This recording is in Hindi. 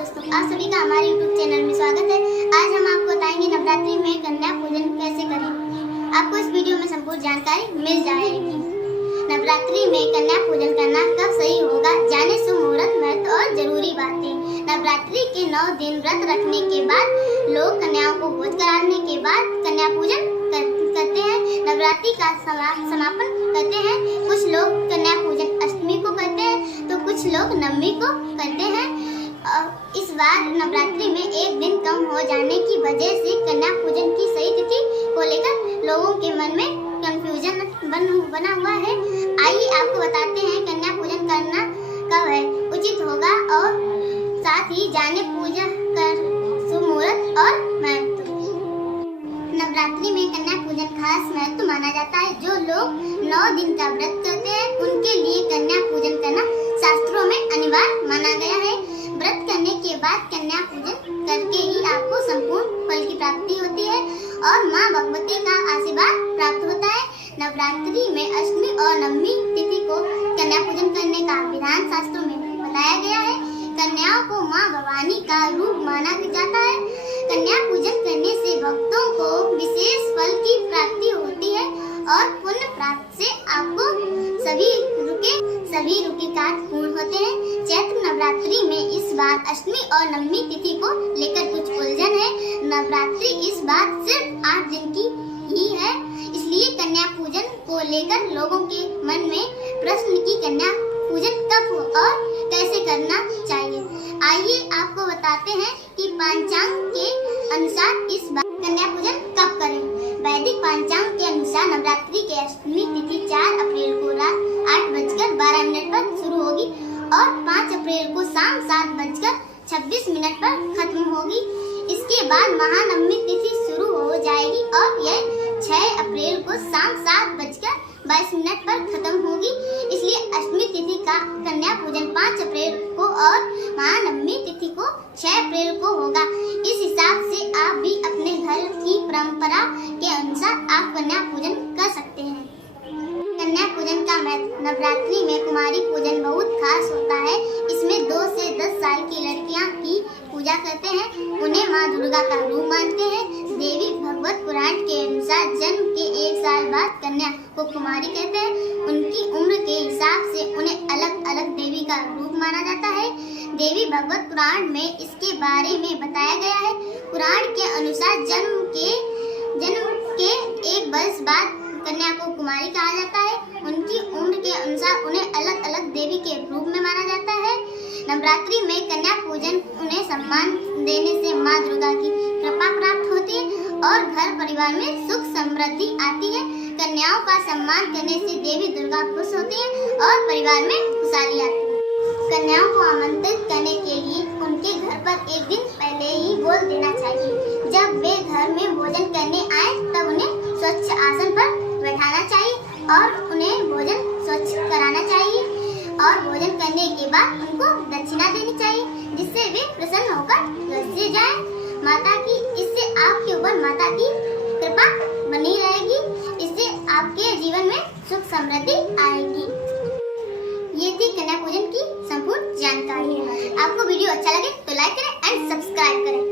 दोस्तों, आप सभी का हमारे YouTube चैनल में स्वागत है। आज हम आपको बताएंगे नवरात्रि में कन्या पूजन कैसे करें। आपको इस वीडियो में संपूर्ण जानकारी मिल जाएगी। नवरात्रि में कन्या पूजन करना कब सही होगा, जाने शुभ मुहूर्त, महत्व और जरूरी बातें। नवरात्रि के 9 दिन व्रत रखने के बाद लोग कन्याओं को भोज कराने के बाद कन्या पूजन करते हैं। नवरात्रि का समापन करते हैं। कुछ लोग कन्या पूजन अष्टमी को करते हैं तो कुछ लोग नवमी को करते हैं। इस बार नवरात्रि में एक दिन कम हो जाने की वजह से कन्या पूजन की सही तिथि को लेकर लोगों के मन में कंफ्यूजन बना हुआ है। आइए आपको बताते हैं कन्या पूजन करना कब है उचित होगा और साथ ही जाने पूजा कर शुभ मुहूर्त और महत्व। नवरात्रि में कन्या पूजन खास महत्व माना जाता है। जो लोग 9 दिन का व्रत करते हैं उनके लिए कन्या पूजन करना शास्त्रों में अनिवार्य माना गया है। व्रत करने के बाद कन्या पूजन करके ही आपको संपूर्ण फल की प्राप्ति होती है और माँ भगवती का आशीर्वाद प्राप्त होता है। नवरात्रि में अष्टमी और नवमी तिथि को कन्या पूजन करने का विधान शास्त्रों में बताया गया है। कन्याओं को माँ भवानी का रूप माना जाता है। कन्या पूजन करने से भक्तों को विशेष फल की प्राप्ति होती है और पुण्य प्राप्ति से आपको सभी रुके कार्य पूर्ण होते हैं। चैत्र नवरात्रि में इस बार अष्टमी और नवमी तिथि को लेकर कुछ उलझन है। नवरात्रि इस बार सिर्फ 8 दिन की ही है, इसलिए कन्या पूजन को लेकर लोगों के मन में प्रश्न की कन्या पूजन कब और कैसे करना चाहिए। आइए आपको बताते हैं कि पंचांग के अनुसार इस बार कन्या पूजन कब करें। वैदिक पंचांग के अनुसार नवरात्रि के अष्टमी तिथि 4 अप्रैल को रात 8:12 पर शुरू होगी और 5 अप्रैल को शाम 7:26 पर खत्म होगी। इसके बाद महानवमी तिथि शुरू हो जाएगी और यह 6 अप्रैल को शाम 7:22 पर खत्म होगी। इसलिए अष्टमी तिथि का कन्या पूजन 5 अप्रैल को और महानवमी तिथि को 6 अप्रैल को होगा। इस हिसाब से आप भी अपने घर की परंपरा के अनुसार आप कन्या पूजन कर सकते हैं। कन्या पूजन का महत्व। नवरात्रि में कुमारी पूजन बहुत खास होता है। इसमें 2 से 10 साल की लड़कियां की पूजा करते हैं। उन्हें माँ दुर्गा का रूप मानते हैं। देवी भागवत पुराण के अनुसार जन्म के 1 साल बाद कन्या को कुमारी कहते हैं। उनकी उम्र के हिसाब से उन्हें अलग अलग देवी का रूप माना जाता है। देवी भागवत पुराण में इसके बारे में बताया गया है। पुराण के अनुसार जन्म के 1 वर्ष बाद कन्या को कुमारी कहा जाता है। उनकी उम्र के अनुसार उन्हें अलग अलग देवी के रूप में माना जाता है। नवरात्रि में कन्या पूजन उन्हें सम्मान देने से माँ दुर्गा की कृपा प्राप्त होती है और घर परिवार में सुख समृद्धि आती है। कन्याओं का सम्मान करने से देवी दुर्गा खुश होती है और परिवार में खुशहाली आती है। कन्याओं को आमंत्रित करने के लिए उनके घर पर एक दिन पहले ही बोल देना चाहिए। जब वे घर में भोजन करने आए तब उन्हें स्वच्छ आसन पर बैठाना चाहिए और उन्हें भोजन स्वच्छ कराना चाहिए और भोजन करने के बाद उनको दक्षिणा देनी चाहिए जिससे वे प्रसन्न होकर घर से जाएं। इससे आपके ऊपर माता की कृपा बनी रहेगी। इससे आपके जीवन में सुख समृद्धि आएगी। ये थी कन्या पूजन की संपूर्ण जानकारी। आपको वीडियो अच्छा लगे तो लाइक करें एंड सब्सक्राइब करें।